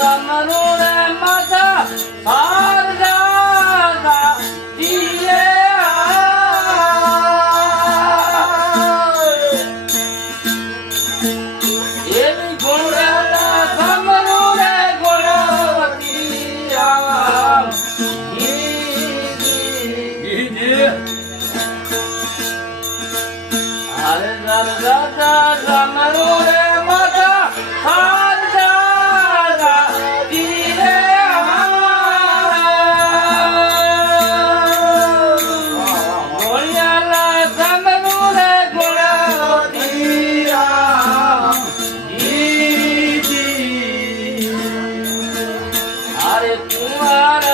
Ramana secular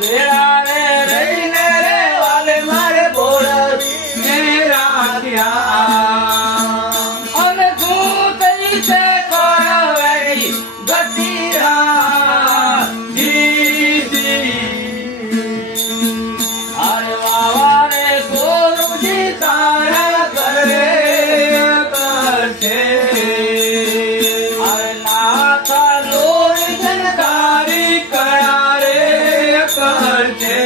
Bebeira! porque